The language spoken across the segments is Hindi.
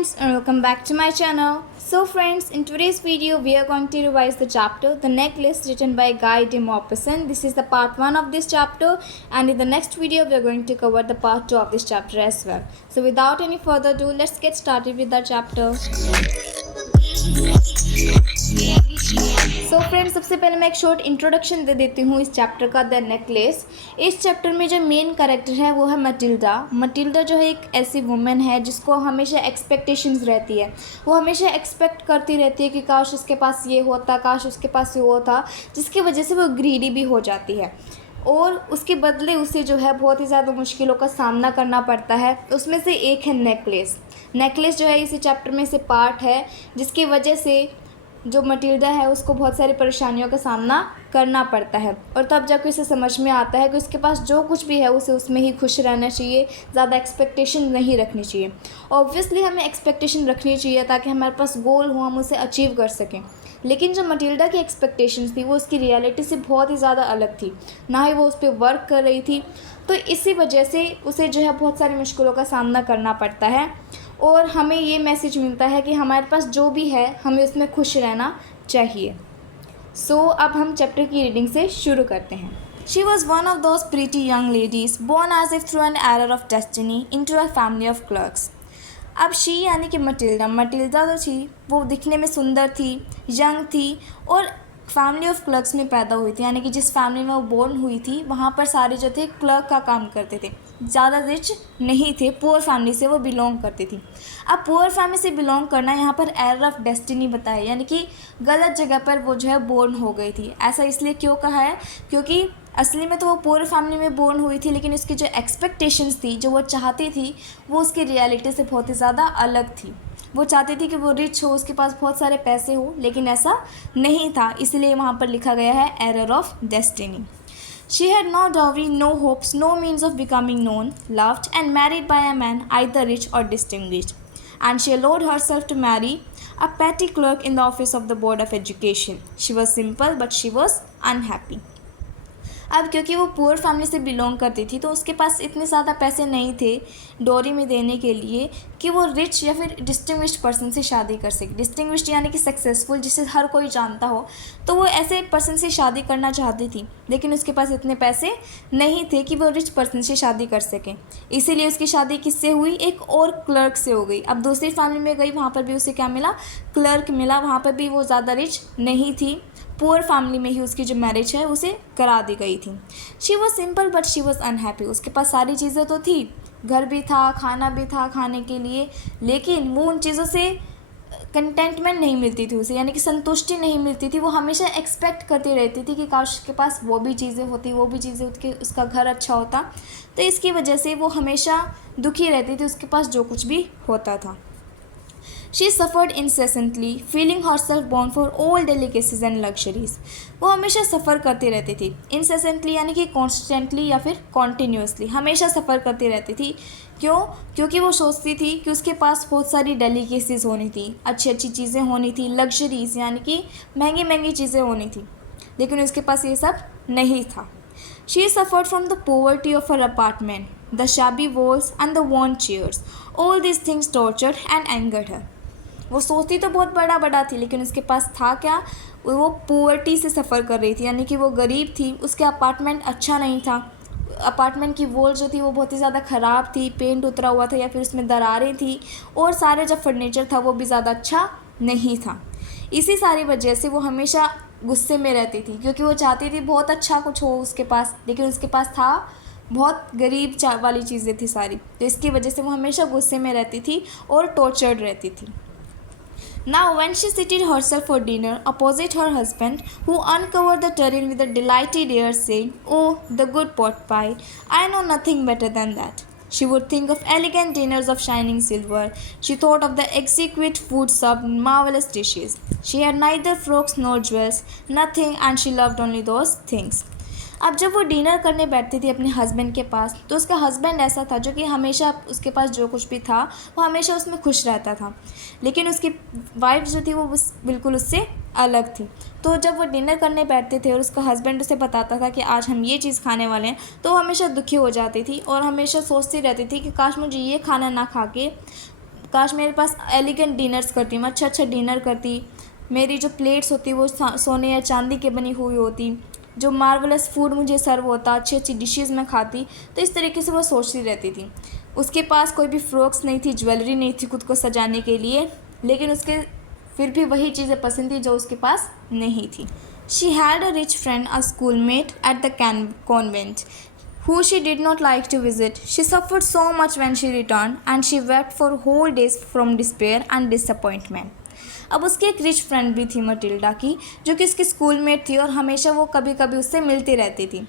friends and welcome back to my channel. So friends, in today's video we are going to revise the chapter The Necklace written by Guy de Maupassant. This is the part 1 of this chapter, and in the next video we are going to cover the part 2 of this chapter as well. So without any further ado, let's get started with the chapter. So friends, सबसे पहले मैं एक शॉर्ट इंट्रोडक्शन दे देती हूँ इस चैप्टर का, द नेकलेस। इस चैप्टर में जो मेन कैरेक्टर है वो है मटिल्डा। मटिल्डा जो है एक ऐसी वुमेन है जिसको हमेशा एक्सपेक्टेशंस रहती है। वो हमेशा एक्सपेक्ट करती रहती है कि काश उसके पास ये होता, काश उसके पास ये होता, जिसकी वजह से वो ग्रीडी भी हो जाती है और उसके बदले उसे जो है बहुत ही ज़्यादा मुश्किलों का सामना करना पड़ता है। उसमें से एक है नेकलेस। नेकलेस जो है इसी चैप्टर में से पार्ट है जिसकी वजह से जो मटिल्डा है उसको बहुत सारी परेशानियों का सामना करना पड़ता है और तब जाकर उसे समझ में आता है कि उसके पास जो कुछ भी है उसे उसमें ही खुश रहना चाहिए, ज़्यादा एक्सपेक्टेशन नहीं रखनी चाहिए। ऑब्वियसली हमें एक्सपेक्टेशन रखनी चाहिए ताकि हमारे पास गोल हो, हम उसे अचीव कर सकें। लेकिन जो मटिल्डा की एक्सपेक्टेशंस थी वो उसकी रियलिटी से बहुत ही ज़्यादा अलग थी, ना ही वो उस पर वर्क कर रही थी। तो इसी वजह से उसे जो है बहुत सारी मुश्किलों का सामना करना पड़ता है और हमें ये मैसेज मिलता है कि हमारे पास जो भी है हमें उसमें खुश रहना चाहिए। अब हम चैप्टर की रीडिंग से शुरू करते हैं। She was one of those pretty young ladies born as if through an error of destiny into a family of clerks. अब शी यानी कि मटिल्डा जो थी वो दिखने में सुंदर थी, यंग थी और फैमिली ऑफ क्लर्क्स में पैदा हुई थी, यानी कि जिस फैमिली में वो बोर्न हुई थी वहाँ पर सारे जो थे क्लर्क का काम करते थे, ज़्यादा रिच नहीं थे, पुअर फैमिली से वो बिलोंग करती थी। अब पुअर फैमिली से बिलोंग करना यहाँ पर एरर ऑफ डेस्टिनी बताया, यानी कि गलत जगह पर वो जो है बोर्न हो गई थी। ऐसा इसलिए क्यों कहा है, क्योंकि असली में तो वो पुअर फैमिली में बोर्न हुई थी, लेकिन उसकी जो एक्सपेक्टेशंस थी, जो वो चाहती थी, वो उसकी रियलिटी से बहुत ही ज़्यादा अलग थी। वो चाहती थी कि वो रिच हो, उसके पास बहुत सारे पैसे हो, लेकिन ऐसा नहीं था, इसलिए वहाँ पर लिखा गया है error of destiny. She had no dowry, no hopes, no means of becoming known, loved and married by a man either rich or distinguished, and she allowed herself to marry a petty clerk in the office of the Board of Education. She was simple but she was unhappy. अब क्योंकि वो पुअर फैमिली से बिलोंग करती थी तो उसके पास इतने ज़्यादा पैसे नहीं थे डोरी में देने के लिए कि वो रिच या फिर डिस्टिंग्विश्ड पर्सन से शादी कर सके। डिस्टिंग्विश्ड यानी कि सक्सेसफुल, जिसे हर कोई जानता हो, तो वो ऐसे पर्सन से शादी करना चाहती थी, लेकिन उसके पास इतने पैसे नहीं थे कि वो रिच पर्सन से शादी कर सके। इसीलिए उसकी शादी किससे हुई, एक और क्लर्क से हो गई। अब दूसरी फैमिली में गई, वहाँ पर भी उसे क्या मिला, क्लर्क मिला। वहाँ पर भी वो ज़्यादा रिच नहीं थी, पुअर फैमिली में ही उसकी जो मैरिज है उसे करा दी गई थी। She was simple but she was unhappy. उसके पास सारी चीज़ें तो थी, घर भी था, खाना भी था खाने के लिए, लेकिन वो उन चीज़ों से कंटेंटमेंट नहीं मिलती थी उसे, यानी कि संतुष्टि नहीं मिलती थी। वो हमेशा एक्सपेक्ट करती रहती थी कि काश उसके पास वो भी चीज़ें होती, वो भी चीज़ें होती, उसका घर अच्छा होता। तो इसकी वजह से वो हमेशा दुखी रहती थी उसके पास जो कुछ भी होता था। She suffered incessantly, feeling herself born for all delicacies and luxuries. वो हमेशा सफ़र करती रहती थी। incessantly यानी कि constantly या फिर continuously, हमेशा सफ़र करती रहती थी। क्यों? क्योंकि वो सोचती थी कि उसके पास बहुत सारी डेलिकेसीज होनी थी, अच्छी अच्छी चीज़ें होनी थी, लग्जरीज यानी कि महंगी महंगी चीज़ें होनी थी, लेकिन उसके पास ये सब नहीं था। She suffered from the poverty of her apartment, the shabby walls and the worn chairs. All these things tortured and angered her. वो सोचती तो बहुत बड़ा थी, लेकिन उसके पास था क्या, वो पुअर्टी से सफ़र कर रही थी, यानी कि वो गरीब थी। उसके अपार्टमेंट अच्छा नहीं था, अपार्टमेंट की वॉल जो थी वो बहुत ही ज़्यादा ख़राब थी, पेंट उतरा हुआ था या फिर उसमें दरारें थी, और सारे जो फर्नीचर था वो भी ज़्यादा अच्छा नहीं था। इसी सारी वजह से वो हमेशा गुस्से में रहती थी, क्योंकि वो चाहती थी बहुत अच्छा कुछ हो उसके पास, लेकिन उसके पास था बहुत गरीब वाली चीज़ें थी सारी। तो इसकी वजह से वो हमेशा गुस्से में रहती थी और टॉर्चर्ड रहती थी। Now when she seated herself for dinner opposite her husband, who uncovered the tureen with a delighted air, saying, "Oh, the good pot pie! I know nothing better than that." She would think of elegant dinners of shining silver. She thought of the exquisite food served in marvelous dishes. She had neither frocks nor jewels, nothing, and she loved only those things. अब जब वो डिनर करने बैठती थी अपने हस्बैंड के पास, तो उसका हस्बैंड ऐसा था जो कि हमेशा उसके पास जो कुछ भी था वो हमेशा उसमें खुश रहता था, लेकिन उसकी वाइफ जो थी वो बिल्कुल उससे अलग थी। तो जब वो डिनर करने बैठते थे और उसका हस्बैंड उसे बताता था कि आज हम ये चीज़ खाने वाले हैं, तो वो हमेशा दुखी हो जाती थी और हमेशा सोचती रहती थी कि काश मुझे ये खाना ना खा के काश मेरे पास एलिगेंट डिनर्स करती, मैं अच्छा डिनर करती, मेरी जो प्लेट्स होती वो सोने या चांदी के बनी हुई होती, जो मार्वलस फूड मुझे सर्व होता, अच्छी अच्छी डिशेज़ मैं खाती। तो इस तरीके से वो सोचती रहती थी। उसके पास कोई भी फ्रॉक्स नहीं थी, ज्वेलरी नहीं थी खुद को सजाने के लिए, लेकिन उसके फिर भी वही चीज़ें पसंद थी जो उसके पास नहीं थी। She had a rich friend, a schoolmate at the convent, who she did not like to visit. She suffered so much when she returned, and she wept for whole days from despair and disappointment. अब उसकी एक रिच फ्रेंड भी थी मटिल्डा की, जो कि उसकी स्कूलमेट थी और हमेशा वो कभी कभी उससे मिलती रहती थी।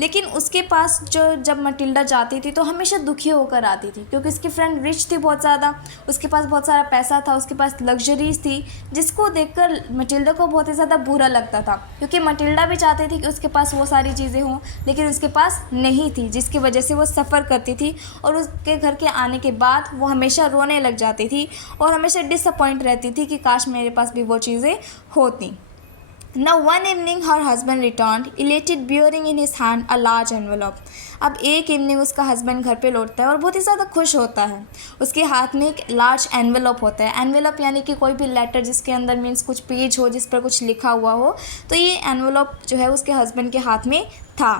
लेकिन उसके पास जब मटिल्डा जाती थी तो हमेशा दुखी होकर आती थी, क्योंकि उसकी फ्रेंड रिच थी बहुत ज़्यादा, उसके पास बहुत सारा पैसा था, उसके पास लग्जरीज थी, जिसको देखकर मटिल्डा को बहुत ही ज़्यादा बुरा लगता था, क्योंकि मटिल्डा भी चाहती थी कि उसके पास वो सारी चीज़ें हों, लेकिन उसके पास नहीं थी, जिसकी वजह से वो सफ़र करती थी और उसके घर के आने के बाद वो हमेशा रोने लग जाती थी और हमेशा डिसअपॉइंट रहती थी कि काश मेरे पास भी वो चीज़ें होती। Now one evening her husband returned, elated, bearing in his hand a large envelope. अब एक इवनिंग उसका हस्बैंड घर पे लौटता है और बहुत ही ज़्यादा खुश होता है। उसके हाथ में एक लार्ज एनवेलप होता है। एनवेलप यानी कि कोई भी लेटर जिसके अंदर मीन्स कुछ पेज हो, जिस पर कुछ लिखा हुआ हो, तो ये एनवेलप जो है उसके हस्बैंड के हाथ में था।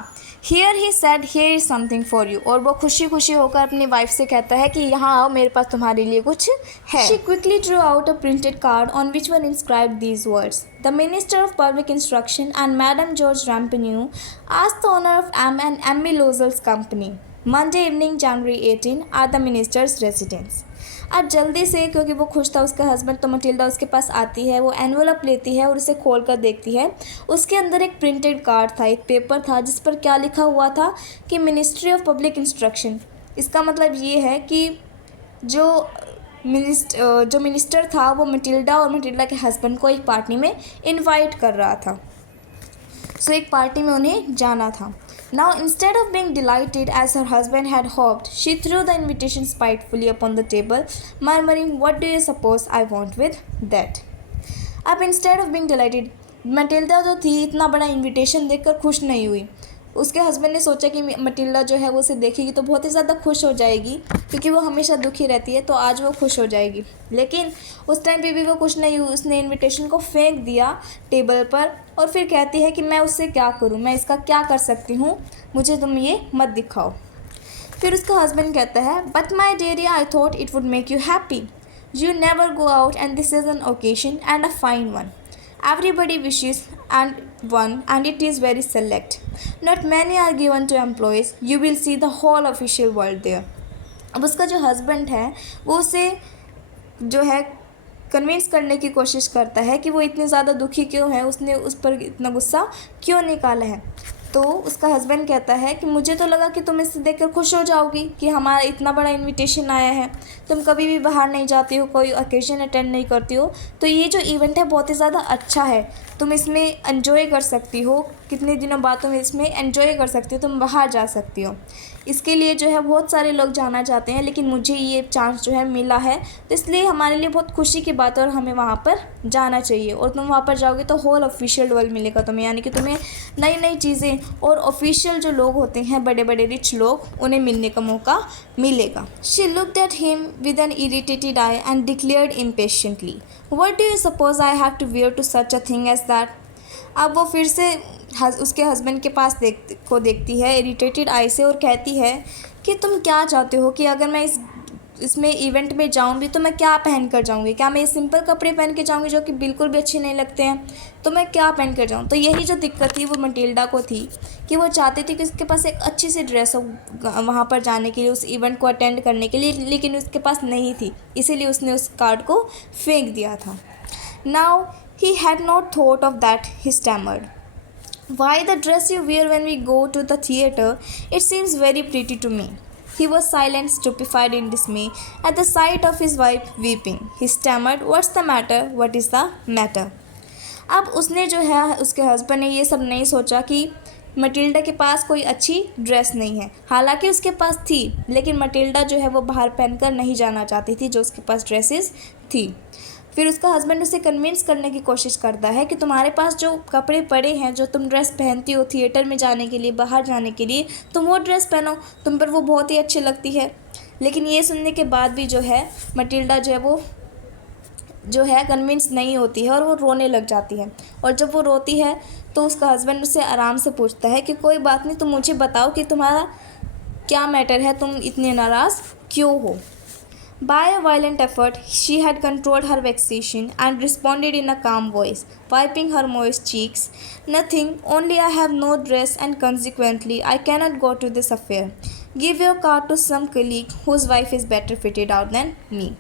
Here he said here is something for you, और वो खुशी खुशी होकर अपनी वाइफ से कहता है कि यहाँ आओ, मेरे पास तुम्हारे लिए कुछ है। She quickly drew out a printed card on which were inscribed these words, the minister of public instruction and madame George Ramponneau asked the honour of M and Mme Loisel's company, Monday evening January 18 at the minister's residence. आज जल्दी से, क्योंकि वो खुश था उसका हस्बैंड, तो मटिल्डा उसके पास आती है, वो एनवलप लेती है और उसे खोल कर देखती है। उसके अंदर एक प्रिंटेड कार्ड था, एक पेपर था, जिस पर क्या लिखा हुआ था कि मिनिस्ट्री ऑफ पब्लिक इंस्ट्रक्शन। इसका मतलब ये है कि जो मिनिस्टर था वो मटिल्डा और मटिल्डा के हस्बैंड को एक पार्टी में इनवाइट कर रहा था। सो एक पार्टी में उन्हें जाना था। Now, instead of being delighted as her husband had hoped, she threw the invitation spitefully upon the table, murmuring, "What do you suppose I want with that?" अब instead of being delighted, Matilda जो थी इतना बड़ा इनविटेशन देखकर खुश नहीं हुई। उसके हस्बैंड ने सोचा कि मटिल्डा जो है वो उसे देखेगी तो बहुत ही ज़्यादा खुश हो जाएगी, क्योंकि वो हमेशा दुखी रहती है, तो आज वो खुश हो जाएगी। लेकिन उस टाइम पे भी वो खुश नहीं हुई। उसने इनविटेशन को फेंक दिया टेबल पर और फिर कहती है कि मैं उससे क्या करूं, मैं इसका क्या कर सकती हूं, मुझे तुम ये मत दिखाओ। फिर उसका हस्बैंड कहता है, but my diary, I thought it would make you happy. You never go out and this is an occasion and a fine one. Everybody wishes and one, and it is very select. Not many are given to employees. You will see the whole official world there. अब उसका जो हस्बैंड है वो उसे जो है कन्विंस करने की कोशिश करता है कि वो इतनी ज़्यादा दुखी क्यों है, उसने उस पर इतना गुस्सा क्यों निकाला है। तो उसका हस्बैंड कहता है कि मुझे तो लगा कि तुम इसे देखकर खुश हो जाओगी कि हमारा इतना बड़ा इनविटेशन आया है, तुम कभी भी बाहर नहीं जाती हो, कोई ओकेजन अटेंड नहीं करती हो, तो ये जो इवेंट है बहुत ही ज़्यादा अच्छा है, तुम इसमें एंजॉय कर सकती हो, कितने दिनों बाद तुम इसमें एंजॉय कर सकती हो, तुम बाहर जा सकती हो। इसके लिए जो है बहुत सारे लोग जाना चाहते हैं, लेकिन मुझे ये चांस जो है मिला है, तो इसलिए हमारे लिए बहुत खुशी की बात है और हमें वहाँ पर जाना चाहिए। और तुम वहाँ पर जाओगे तो होल ऑफिशियल वर्ल्ड मिलेगा तुम्हें, यानी कि तुम्हें नई नई चीज़ें और ऑफिशियल जो लोग होते हैं, बड़े बड़े रिच लोग, उन्हें मिलने का मौका मिलेगा। She looked at him with an irritated eye and declared impatiently, what do you suppose I have to wear to such a thing as that. अब वो फिर से उसके हस्बैंड के पास देखती है इरिटेटेड आई से और कहती है कि तुम क्या चाहते हो कि अगर मैं इसमें इवेंट में जाऊँ भी तो मैं क्या पहन कर जाऊँगी, क्या मैं ये सिंपल कपड़े पहन के जाऊँगी जो कि बिल्कुल भी अच्छे नहीं लगते हैं, तो मैं क्या पहन कर जाऊँ। तो यही जो दिक्कत थी वो मटिल्डा को थी कि वो चाहती थी कि उसके पास एक अच्छी सी ड्रेस हो वहाँ पर जाने के लिए, उस इवेंट को अटेंड करने के लिए, लेकिन उसके पास नहीं थी, इसीलिए उसने उस कार्ड को फेंक दिया था। Now he had not thought of that, he stammered, "Why, the dress you wear when we go to the theatre, it seems very pretty to me." He was silent, stupefied in dismay at the sight of his wife weeping. He stammered, "What's the matter? What is the matter?" अब उसने जो है उसके हस्बैंड ने ये सब नहीं सोचा कि मटिल्डा के पास कोई अच्छी ड्रेस नहीं है। हालांकि उसके पास थी, लेकिन मटिल्डा जो है वो बाहर पहनकर नहीं जाना चाहती थी जो उसके पास ड्रेसेस थी। फिर उसका हस्बैंड उसे कन्विंस करने की कोशिश करता है कि तुम्हारे पास जो कपड़े पड़े हैं, जो तुम ड्रेस पहनती हो थिएटर में जाने के लिए, बाहर जाने के लिए, तुम वो ड्रेस पहनो, तुम पर वो बहुत ही अच्छी लगती है। लेकिन ये सुनने के बाद भी जो है मटिल्डा जो है कन्विंस नहीं होती है और वो रोने लग जाती है। और जब वो रोती है तो उसका हस्बैंड उससे आराम से पूछता है कि कोई बात नहीं, तुम मुझे बताओ कि तुम्हारा क्या मैटर है, तुम इतने नाराज़ क्यों हो। By a violent effort, she had controlled her vexation and responded in a calm voice, wiping her moist cheeks. Nothing, only I have no dress and consequently I cannot go to this affair. Give your card to some colleague whose wife is better fitted out than me.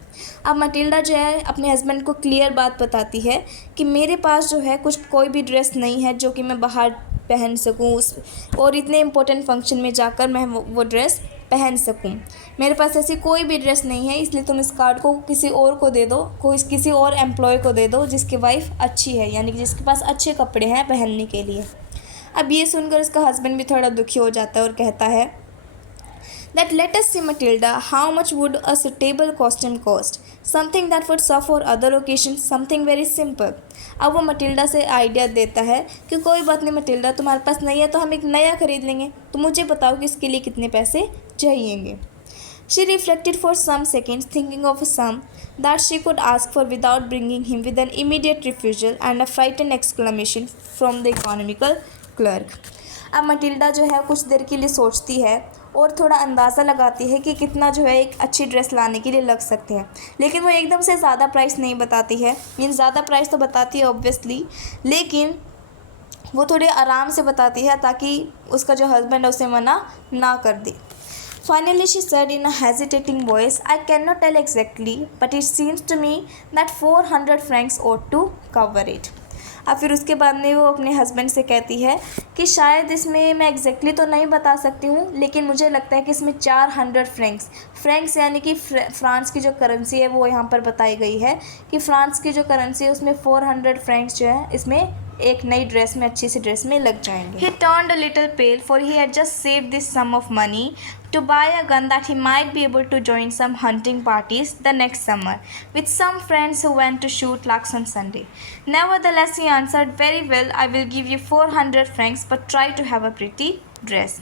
अब मटिल्डा जो है अपने हस्बैंड को क्लियर बात बताती है कि मेरे पास जो है कोई भी ड्रेस नहीं है जो कि मैं बाहर पहन सकूं और इतने इम्पोर्टेंट फंक्शन में जाकर मैं वो ड्रेस पहन सकूं। मेरे पास ऐसी कोई भी ड्रेस नहीं है, इसलिए तुम इस कार्ड को किसी और को दे दो, किसी और एम्प्लॉय को दे दो जिसकी वाइफ अच्छी है, यानी कि जिसके पास अच्छे कपड़े हैं पहनने के लिए। अब ये सुनकर उसका हस्बैंड भी थोड़ा दुखी हो जाता है और कहता है that let us see Matilda, how much would a suitable costume cost? Something that would serve for other occasions, something very simple. अब वो मटिल्डा से आइडिया देता है कि कोई बात नहीं मटिल्डा, तुम्हारे पास नहीं है तो हम एक नया खरीद लेंगे, तो मुझे बताओ कि इसके लिए कितने पैसे चाहिएंगे। She reflected for some seconds, thinking of a sum that she could ask for without bringing him with an immediate refusal and a frightened exclamation from the economical clerk. अब मटिल्डा जो है कुछ देर के लिए सोचती है और थोड़ा अंदाज़ा लगाती है कि कितना जो है एक अच्छी ड्रेस लाने के लिए लग सकते हैं, लेकिन वो एकदम से ज़्यादा प्राइस नहीं बताती है। मीन्स ज़्यादा प्राइस तो बताती है ऑब्वियसली, लेकिन वो थोड़े आराम से बताती है ताकि उसका जो हस्बैंड है उसे मना ना कर दे। Finally, she said in a hesitating voice, I cannot tell exactly, but it seems to me that 400 francs ought to cover it. अब फिर उसके बाद में वो अपने हस्बैंड से कहती है कि शायद इसमें मैं एग्जैक्टली तो नहीं बता सकती हूँ, लेकिन मुझे लगता है कि इसमें 400 फ्रैंक्स यानी कि फ्रांस की जो करेंसी है वो यहाँ पर बताई गई है कि फ्रांस की जो करेंसी है उसमें 400 फ्रैंक्स जो है इसमें एक नई ड्रेस में, अच्छी सी ड्रेस में लग जाएंगे। He turned a little pale for he had just saved this sum of money to buy a gun that he might be able to join some hunting parties the next summer with some friends who went to shoot larks on Sunday. Nevertheless, he answered, very well, I will give you 400 francs, but try to have a pretty dress.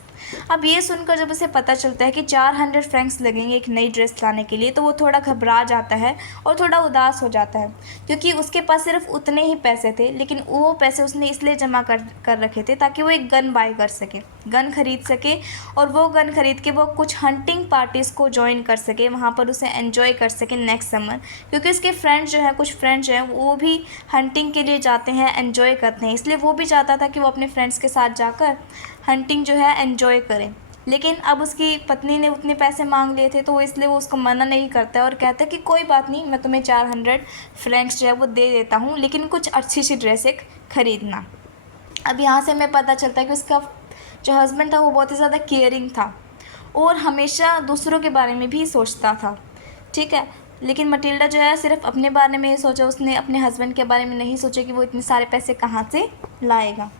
अब ये सुनकर जब उसे पता चलता है कि 400 फ्रैंक्स लगेंगे एक नई ड्रेस लाने के लिए, तो वो थोड़ा घबरा जाता है और थोड़ा उदास हो जाता है, क्योंकि उसके पास सिर्फ उतने ही पैसे थे, लेकिन वो पैसे उसने इसलिए जमा कर रखे थे ताकि वो एक गन बाय कर सके, गन खरीद सके, और वो गन खरीद के वो कुछ हंटिंग पार्टीज़ को ज्वाइन कर सके, वहाँ पर उसे एन्जॉय कर सके नेक्स्ट समर, क्योंकि उसके फ्रेंड्स जो हैं, कुछ फ्रेंड्स जो हैं वो भी हंटिंग के लिए जाते हैं, एन्जॉय करते हैं, इसलिए वो भी चाहता था कि वो अपने फ्रेंड्स के साथ जाकर हंटिंग जो है एन्जॉय करें। लेकिन अब उसकी पत्नी ने उतने पैसे मांग लिए थे, तो इसलिए वो उसको मना नहीं करता है और कहता है कि कोई बात नहीं, मैं तुम्हें 400 फ्रैंक्स जो है वो दे देता हूँ, लेकिन कुछ अच्छी सी ड्रेस एक ख़रीदना। अब यहाँ से हमें पता चलता है कि उसका जो हस्बैंड था वो बहुत ही ज़्यादा केयरिंग था और हमेशा दूसरों के बारे में भी सोचता था, ठीक है। लेकिन मटिल्डा जो है सिर्फ अपने बारे में ही सोचा, उसने अपने हस्बैंड के बारे में नहीं सोचा कि वो इतने सारे पैसे कहाँ से लाएगा।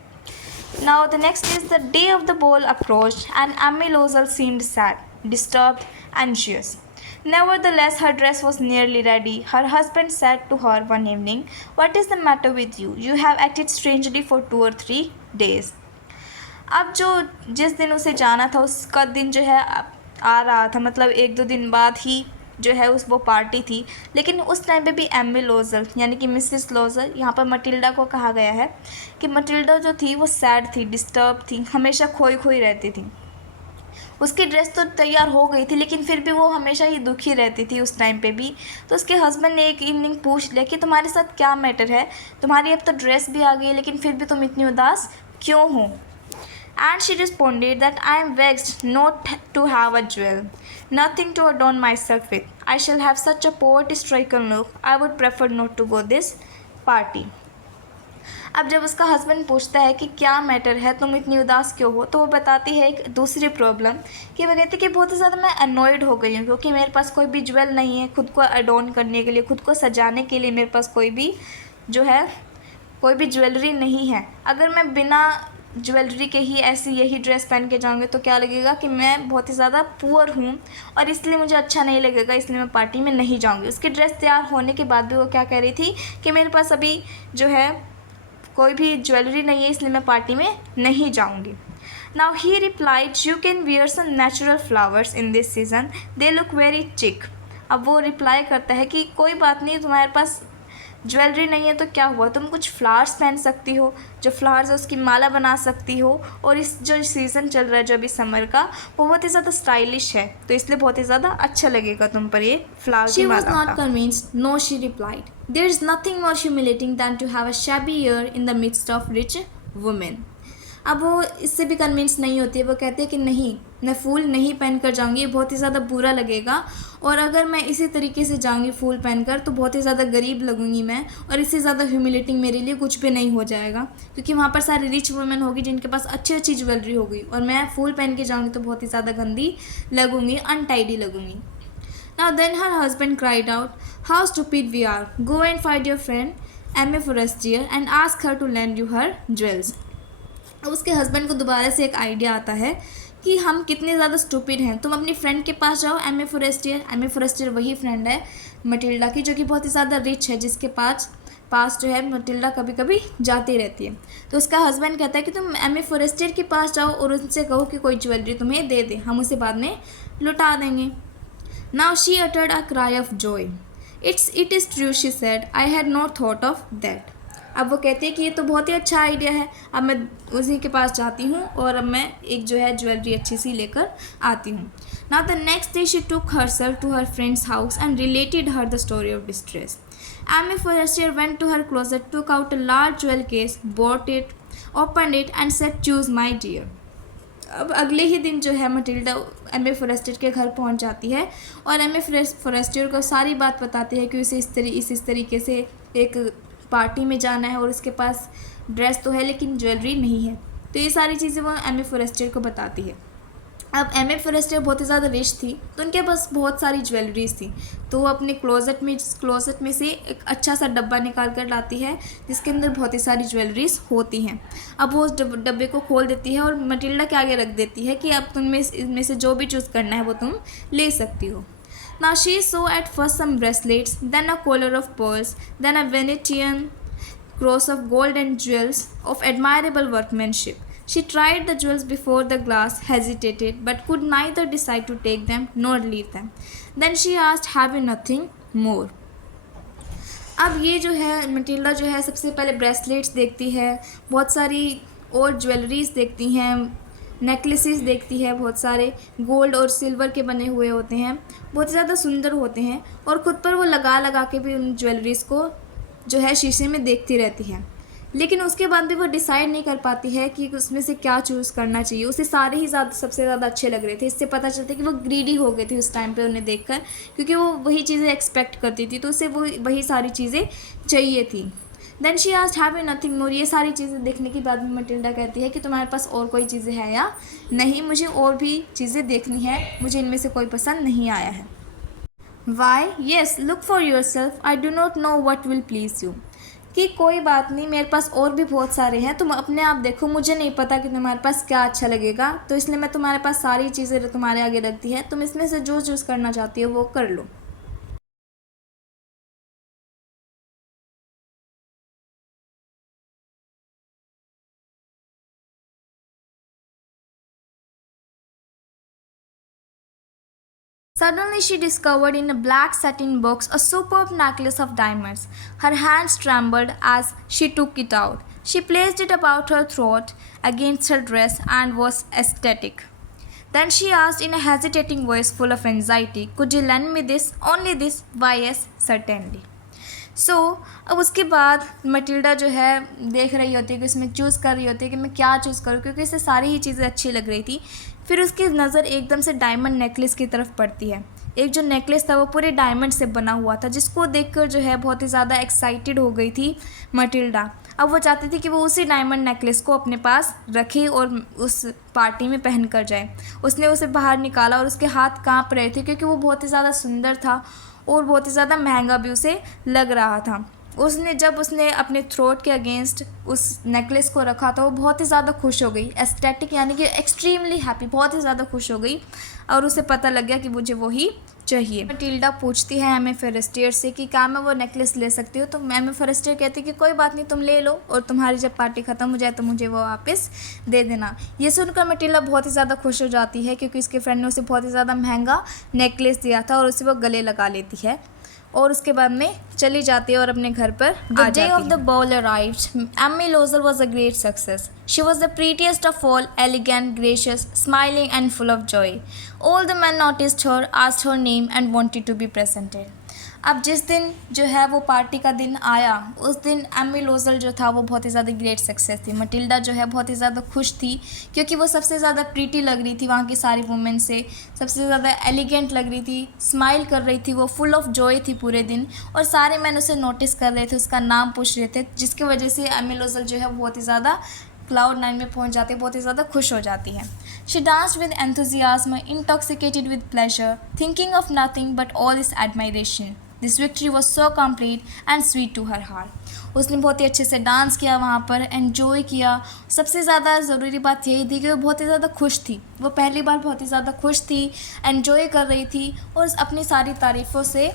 Now the next is the day of the ball approached and Amy Losel seemed sad, disturbed, anxious. Nevertheless, her dress was nearly ready. Her husband said to her one evening, "What is the matter with you? You have acted strangely for 2 or 3 days." अब जिस दिन उसे जाना था उसका दिन जो है आ रहा था, मतलब 1-2 दिन बाद ही जो है वो पार्टी थी, लेकिन उस टाइम पे भी एमी लोजल यानी कि मिसेस लोजल, यहाँ पर मटिल्डा को कहा गया है कि मटिल्डा जो थी वो सैड थी, डिस्टर्ब थी, हमेशा खोई रहती थी। उसकी ड्रेस तो तैयार हो गई थी, लेकिन फिर भी वो हमेशा ही दुखी रहती थी उस टाइम पे भी। तो उसके हस्बैंड ने एक इवनिंग पूछ लिया कि तुम्हारे साथ क्या मैटर है, तुम्हारी अब तो ड्रेस भी आ गई, लेकिन फिर भी तुम इतनी उदास क्यों हो। And she responded that I am vexed not to have a jewel, nothing to adorn myself with. I shall have such a poverty-stricken look. I would prefer not to go this party. अब जब उसका हस्बैंड पूछता है कि क्या मैटर है, तुम इतनी उदास क्यों हो, तो वो बताती है एक दूसरी प्रॉब्लम कि वो कहती है कि बहुत ही ज़्यादा मैं अनॉयड हो गई हूँ, क्योंकि मेरे पास कोई भी ज्वेल नहीं है खुद को अडोन करने के लिए, खुद को सजाने के लिए मेरे पास कोई भी ज्वेलरी नहीं है। अगर मैं बिना ज्वेलरी के ही यही ड्रेस पहन के जाऊँगी तो क्या लगेगा कि मैं बहुत ही ज़्यादा पुअर हूँ और इसलिए मुझे अच्छा नहीं लगेगा, इसलिए मैं पार्टी में नहीं जाऊँगी। उसकी ड्रेस तैयार होने के बाद भी वो क्या कह रही थी कि मेरे पास अभी जो है कोई भी ज्वेलरी नहीं है, इसलिए मैं पार्टी में नहीं जाऊँगी। Now he replied, "You can wear some natural flowers in this season. They look very chic." अब वो रिप्लाई करता है कि कोई बात नहीं, तुम्हारे पास ज्वेलरी नहीं है तो क्या हुआ, तुम कुछ फ्लावर्स पहन सकती हो, जो फ्लावर्स है उसकी माला बना सकती हो, और इस जो सीज़न चल रहा है जो अभी समर का, वो बहुत ही ज़्यादा स्टाइलिश है, तो इसलिए बहुत ही ज़्यादा अच्छा लगेगा तुम पर ये फ्लावर की माला। She was not convinced. No, she replied. There is nothing more humiliating than to have a shabby ear in the midst of rich women. अब वो इससे भी कन्विंस नहीं होती है, वो कहती है कि नहीं, मैं फूल नहीं पहन कर जाऊँगी, ये बहुत ही ज़्यादा बुरा लगेगा, और अगर मैं इसी तरीके से जाऊँगी फूल पहनकर तो बहुत ही ज़्यादा गरीब लगूँगी मैं, और इससे ज़्यादा ह्यूमिलेटिंग मेरे लिए कुछ भी नहीं हो जाएगा, क्योंकि वहाँ पर सारी रिच वुमेन होगी जिनके पास अच्छी अच्छी ज्वेलरी होगी, और मैं फूल पहन के जाऊँगी तो बहुत ही ज़्यादा गंदी लगूँगी, untidy लगूँगी। Now then her husband cried out, "How stupid we are! Go and find your friend M.A. Forestier and ask her to lend you her jewels." अब उसके हस्बैंड को दोबारा से एक आइडिया आता है कि हम कितने ज़्यादा स्टूपिड हैं, तुम अपनी फ्रेंड के पास जाओ, एम ए फॉरेस्टियर वही फ्रेंड है मटिल्डा की जो कि बहुत ही ज़्यादा रिच है, जिसके पास जो है मटिल्डा कभी कभी जाती रहती है। तो उसका हस्बैंड कहता है कि तुम एम ए फॉरेस्टियर के पास जाओ और उनसे कहो कि कोई ज्वेलरी तुम्हें दे दे, हम उसे बाद में लुटा देंगे। Now she uttered a cry of Joy. It is true, she said, I had not thought of that. अब वो कहते हैं कि ये तो बहुत ही अच्छा आइडिया है, अब मैं उसी के पास जाती हूँ और अब मैं एक जो है ज्वेलरी अच्छी सी लेकर आती हूँ। Now the next day she took herself to her friends house and related her the story of distress. M.A. Forestier went to her closet, took out a large jewel case, bought it, opened it and said, "Choose my dear." अब अगले ही दिन जो है मटिल्डा M.A. फॉरेस्टियर के घर पहुंच जाती है और M.A. फॉरेस्टियर को सारी बात बताती है कि उसे इस तरीके से एक पार्टी में जाना है और उसके पास ड्रेस तो है लेकिन ज्वेलरी नहीं है, तो ये सारी चीज़ें वो M.A. फॉरेस्टियर को बताती है। अब M.A. फॉरेस्टियर बहुत ही ज़्यादा रिच थी तो उनके पास बहुत सारी ज्वेलरीज थी, तो वो अपने क्लोजेट में से एक अच्छा सा डब्बा निकाल कर लाती है जिसके अंदर बहुत ही सारी ज्वेलरीज होती हैं। अब वो उस डब्बे को खोल देती है और मटिल्डा के आगे रख देती है कि अब तुम्हें इसमें से जो भी चूज़ करना है वो तुम ले सकती हो। Now she saw at first some bracelets, then a collar of pearls, then a Venetian cross of gold and jewels of admirable workmanship. She tried the jewels before the glass, hesitated, but could neither decide to take them nor leave them. Then she asked, "Have you nothing more?" अब ये जो है मटिल्डा जो है सबसे पहले ब्रेसलेट्स देखती है, बहुत सारी और ज्वेलरीज देखती हैं, नेकलेसेस देखती है, बहुत सारे गोल्ड और सिल्वर के बने हुए होते हैं, बहुत ज़्यादा सुंदर होते हैं, और ख़ुद पर वो लगा के भी उन ज्वेलरीज़ को जो है शीशे में देखती रहती है, लेकिन उसके बाद भी वो डिसाइड नहीं कर पाती है कि उसमें से क्या चूज़ करना चाहिए। उसे सारे ही सबसे ज़्यादा अच्छे लग रहे थे, इससे पता चलता है कि वो ग्रीडी हो गई थी उस टाइम पे उन्हें देखकर, क्योंकि वो वही चीज़ें एक्सपेक्ट करती थी, तो उसे वही सारी चीज़ें चाहिए थी। Then she asked, "have you nothing more?" ये सारी चीज़ें देखने के बाद में मटिल्डा कहती है कि तुम्हारे पास और कोई चीज़ें हैं या नहीं, मुझे और भी चीज़ें देखनी है, मुझे इनमें से कोई पसंद नहीं आया है। Why? Yes, look for yourself, I do not know what will please you. कि कोई बात नहीं, मेरे पास और भी बहुत सारे हैं, तुम अपने आप देखो, मुझे नहीं पता कि तुम्हारे पास क्या अच्छा लगेगा, तो इसलिए मैं तुम्हारे पास सारी चीज़ें तुम्हारे आगे रख दी है, तुम इसमें से जो चूज़ करना चाहती हो वो कर लो। Suddenly she discovered in a black satin box a superb necklace of diamonds. Her hands trembled as she took it out. She placed it about her throat against her dress and was ecstatic. Then she asked in a hesitating voice full of anxiety, "Could you lend me this? Only this?" "Why, yes, certainly." अब उसके बाद मटिल्डा जो है देख रही होती है कि उसमें चूज़ कर रही होती है कि मैं क्या चूज़ करूँ, क्योंकि इसे सारी ही चीज़ें अच्छी लग रही थी। फिर उसकी नज़र एकदम से डायमंड नेकलेस की तरफ पड़ती है। एक जो नेकलेस था वो पूरे डायमंड से बना हुआ था, जिसको देखकर जो है बहुत ही ज़्यादा एक्साइटेड हो गई थी मटिल्डा। अब वो चाहती थी कि वो उसी डायमंड नेकलेस को अपने पास रखे और उस पार्टी में पहन कर जाए। उसने उसे बाहर निकाला और उसके हाथ काँप रहे थे, क्योंकि वो बहुत ही ज़्यादा सुंदर था और बहुत ही ज़्यादा महंगा भी उसे लग रहा था। जब उसने अपने थ्रोट के अगेंस्ट उस नेकलेस को रखा था, वो बहुत ही ज़्यादा खुश हो गई, एस्थेटिक यानी कि एक्सट्रीमली हैप्पी, बहुत ही ज़्यादा खुश हो गई, और उसे पता लग गया कि मुझे वही चाहिए। मटिल्डा पूछती है एमी फोरेस्टियर से कि क्या मैं वो नेकलेस ले सकती हूँ, तो एमी फोरेस्टियर कहती है कि कोई बात नहीं, तुम ले लो और तुम्हारी जब पार्टी ख़त्म हो जाए तो मुझे वो वापस दे देना। ये सुनकर मटिल्डा बहुत ही ज़्यादा खुश हो जाती है क्योंकि उसके फ्रेंड ने उसे बहुत ही ज़्यादा महंगा नेकलेस दिया था और उसे वो गले लगा लेती है और उसके बाद में चली जाती है और अपने घर पर आ जाती है। The day of the ball arrived. Emmy Losel was a great success. She was the prettiest of all, elegant, gracious, smiling and full of joy. All the men noticed her, asked her name and wanted to be presented. अब जिस दिन जो है वो पार्टी का दिन आया, उस दिन एमी लोजल जो था वो बहुत ही ज़्यादा ग्रेट सक्सेस थी। मटिल्डा जो है बहुत ही ज़्यादा खुश थी क्योंकि वो सबसे ज़्यादा प्रीटी लग रही थी वहाँ की सारी वुमेन से, सबसे ज़्यादा एलिगेंट लग रही थी, स्माइल कर रही थी, वो फुल ऑफ जॉय थी पूरे दिन और सारे मैन उसे नोटिस कर रहे थे, उसका नाम पूछ रहे थे, जिसकी वजह से एमी लोजल जो है बहुत ही ज़्यादा क्लाउड 9 में पहुंच जाती है, बहुत ही ज़्यादा खुश हो जाती है। She danced with enthusiasm, intoxicated with pleasure, thinking of nothing but all this admiration. This victory was so complete and sweet to her heart. उसने बहुत ही अच्छे से डांस किया, वहाँ पर एन्जॉय किया। सबसे ज़्यादा ज़रूरी बात यही थी कि वो बहुत ही ज़्यादा खुश थी, वो पहली बार बहुत ही ज़्यादा खुश थी, एन्जॉय कर रही थी और अपनी सारी तारीफ़ों से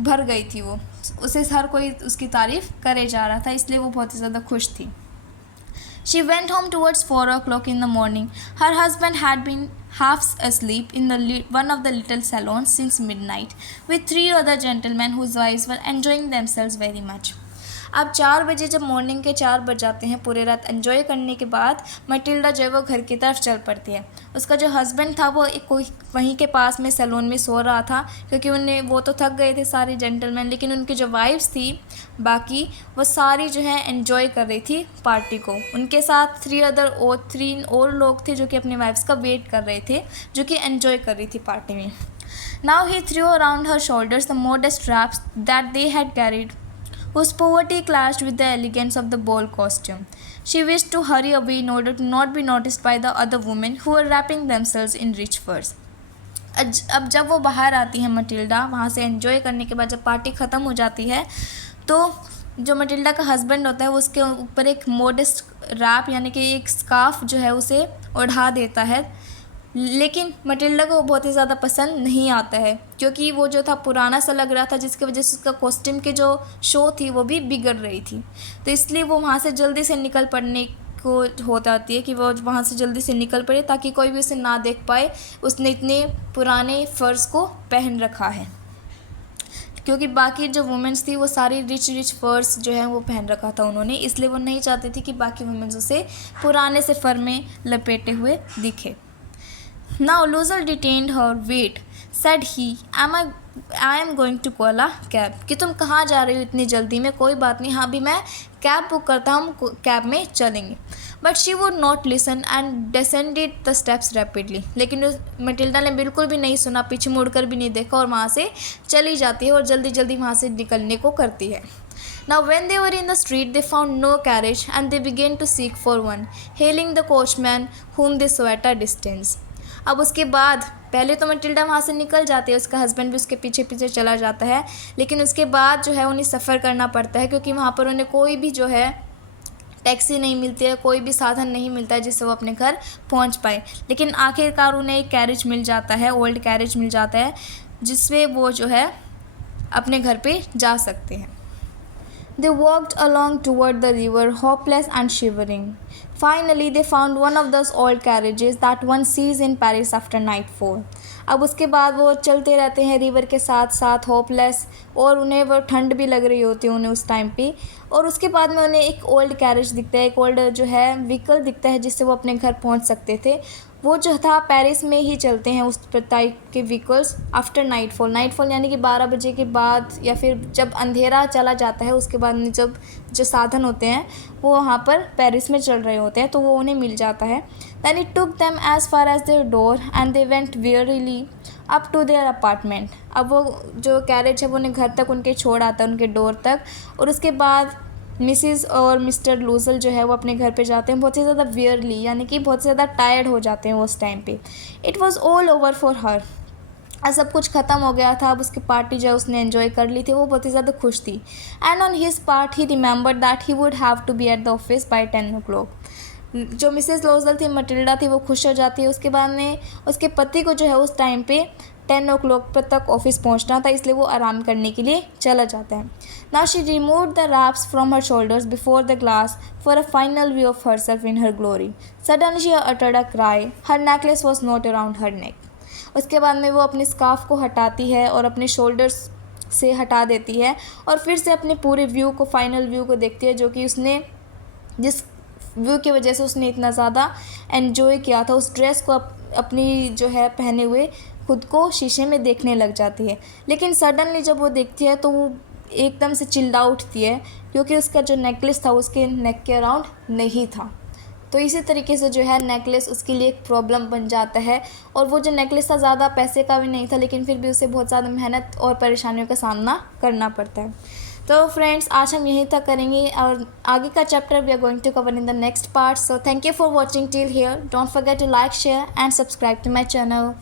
भर गई थी। वो उसे हर कोई उसकी तारीफ़ करे जा रहा था, इसलिए वो बहुत ही ज़्यादा खुश थी। She went home towards 4 o'clock in the morning. Her husband had been half asleep in one of the little salons since midnight, with 3 other gentlemen whose wives were enjoying themselves very much. अब 4 बजे जब मॉर्निंग के 4 बज जाते हैं, पूरे रात एंजॉय करने के बाद मटिल्डा जो है वो घर की तरफ चल पड़ती है। उसका जो हस्बैंड था वो कोई वहीं के पास में सैलून में सो रहा था क्योंकि वो तो थक गए थे सारे जेंटलमैन, लेकिन उनकी जो वाइफ्स थी बाकी वो सारी जो है एंजॉय कर रही थी पार्टी को। उनके साथ 3 और लोग थे जो कि अपनी वाइफ्स का वेट कर रहे थे, जो कि एंजॉय कर रही थी पार्टी में। Now he threw around her shoulders the modest wraps that they had carried, whose poverty clashed with the elegance of the ball costume. She wished to hurry away in order to not be noticed by the other women who were wrapping themselves in rich furs. अब जब वो बाहर आती है मटिल्डा, वहाँ से एंजॉय करने के बाद जब पार्टी ख़त्म हो जाती है तो जो मटिल्डा का हस्बैंड होता है वो उसके ऊपर एक मोडेस्ट रैप यानी कि एक स्कार्फ जो है उसे ओढ़ा देता है, लेकिन मटिल्डा को बहुत ही ज़्यादा पसंद नहीं आता है क्योंकि वो जो था पुराना सा लग रहा था, जिसकी वजह से उसका कॉस्ट्यूम की जो शो थी वो भी बिगड़ रही थी। तो इसलिए वो वहाँ से जल्दी से निकल पड़ने को हो जाती है कि वो वहाँ से जल्दी से निकल पड़े ताकि कोई भी उसे ना देख पाए उसने इतने पुराने फ़र्स को पहन रखा है, क्योंकि बाकी जो वुमेंस थी वो सारी रिच फर्स जो है वो पहन रखा था उन्होंने, इसलिए वो नहीं चाहती थी कि बाकी वुमेंस उसे पुराने से फर में लपेटे हुए दिखे। Now Losel detained her. Wait, said he. I am going to call a cab. कि तुम कहाँ जा रही हो इतनी जल्दी में? कोई बात नहीं, हाँ अभी मैं कैब बुक करता हूँ, हम कैब में चलेंगे। But she would not listen and descended the steps rapidly. लेकिन मटिल्डा ने बिल्कुल भी नहीं सुना, पीछे मुड़कर भी नहीं देखा और वहाँ से चली जाती है और जल्दी जल्दी वहाँ से निकलने को करती है। Now when they were in the street they found no carriage and they began to seek for one, hailing the coachman whom they saw at a distance. अब उसके बाद पहले तो मटिल्डा वहाँ से निकल जाती है, उसका हस्बैंड भी उसके पीछे पीछे चला जाता है, लेकिन उसके बाद जो है उन्हें सफ़र करना पड़ता है क्योंकि वहाँ पर उन्हें कोई भी जो है टैक्सी नहीं मिलती है, कोई भी साधन नहीं मिलता है जिससे वो अपने घर पहुँच पाए। लेकिन आखिरकार उन्हें एक कैरेज मिल जाता है, ओल्ड कैरेज मिल जाता है, जिससे वो जो है अपने घर पे जा सकते हैं। They walked along toward the river, hopeless and shivering. Finally, they found one of those old carriages that one sees in Paris after nightfall. अब उसके बाद वो चलते रहते हैं रिवर के साथ साथ होपलेस, और उन्हें वो ठंड भी लग रही होती है उन्हें उस टाइम पे। और उसके बाद में उन्हें एक ओल्ड कैरेज दिखता है, एक ओल्ड जो है व्हीकल दिखता है जिससे वो अपने घर पहुंच सकते थे। वो जो था पेरिस में ही चलते हैं उस टाइप के व्हीकल्स आफ्टर नाइटफॉल यानी कि 12 बजे के बाद या फिर जब अंधेरा चला जाता है उसके बाद में जब जो साधन होते हैं वो वहाँ पर पेरिस में चल रहे होते हैं तो वो उन्हें मिल जाता है। Then it took them as far as their door and they went wearily up to their apartment. अब वो जो कैरेज है वो उन्हें घर तक उनके छोड़ आता है, उनके डोर तक, और उसके बाद मिसिज़ और मिस्टर लूजल जो है वो अपने घर पे जाते हैं बहुत ही ज़्यादा वियरली, यानी कि बहुत ज़्यादा टायर्ड हो जाते हैं उस टाइम पे। It was all over for her, सब कुछ ख़त्म हो गया था। अब उसकी पार्टी जो है उसने एंजॉय कर ली थी, वो बहुत ही ज़्यादा खुश थी। And on his part he remembered that he would have to be at the office by 10 o'clock। जो मिसेस लोजल थी, मटिल्डा थी, वो खुश हो जाती है। उसके बाद में उसके पति को जो है उस टाइम पे 10 o'clock तक ऑफिस पहुंचना था, इसलिए वो आराम करने के लिए चला जाता है। Now she removed the wraps from her shoulders before the glass for a final view of herself in her glory. Suddenly she uttered a cry, her necklace was not around her neck. उसके बाद में वो अपने स्कार्फ को हटाती है और अपने शोल्डर्स से हटा देती है और फिर से अपने पूरे व्यू को, फाइनल व्यू को देखती है, जो कि उसने, जिस व्यू की वजह से उसने इतना ज़्यादा एन्जॉय किया था। उस ड्रेस को अपनी जो है पहने हुए खुद को शीशे में देखने लग जाती है। लेकिन सडनली जब वो देखती है तो वो एकदम से चिल्ला उठती है, क्योंकि उसका जो नेकलेस था उसके नेक के अराउंड नहीं था। तो इसी तरीके से जो है नेकलेस उसके लिए एक प्रॉब्लम बन जाता है। और वो जो नेकलेस था ज़्यादा पैसे का भी नहीं था, लेकिन फिर भी उसे बहुत ज़्यादा मेहनत और परेशानियों का सामना करना पड़ता है। तो फ्रेंड्स, आज हम यहीं तक करेंगे और आगे का chapter we are going to cover in the next part. So thank you for watching till here. Don't forget to like, share and subscribe to my channel.